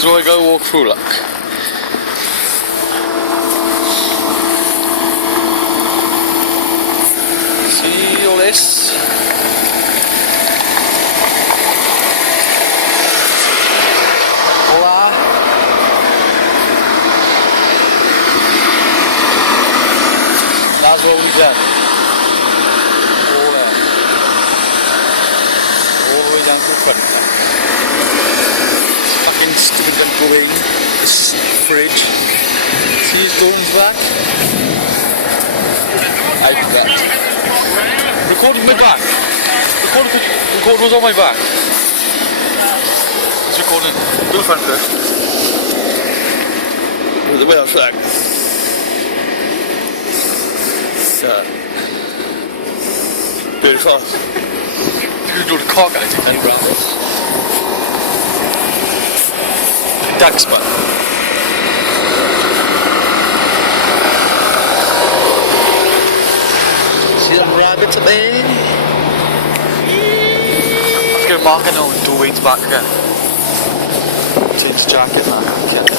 is where I go walk through, look. See all this? All that. That's what we've done. All there. All the way down to the front. Fucking stupid gun going. This fridge. See his doors back? I did that. Recording my back. Record was on my back. It's recording. Do the front first. With the wheel flag. So. Beautiful. You do the cock, I think, and grab this. Ducks, man. See them rabbits a bit? Let's get a marker now and 2 weeks back again. Change the jacket, man.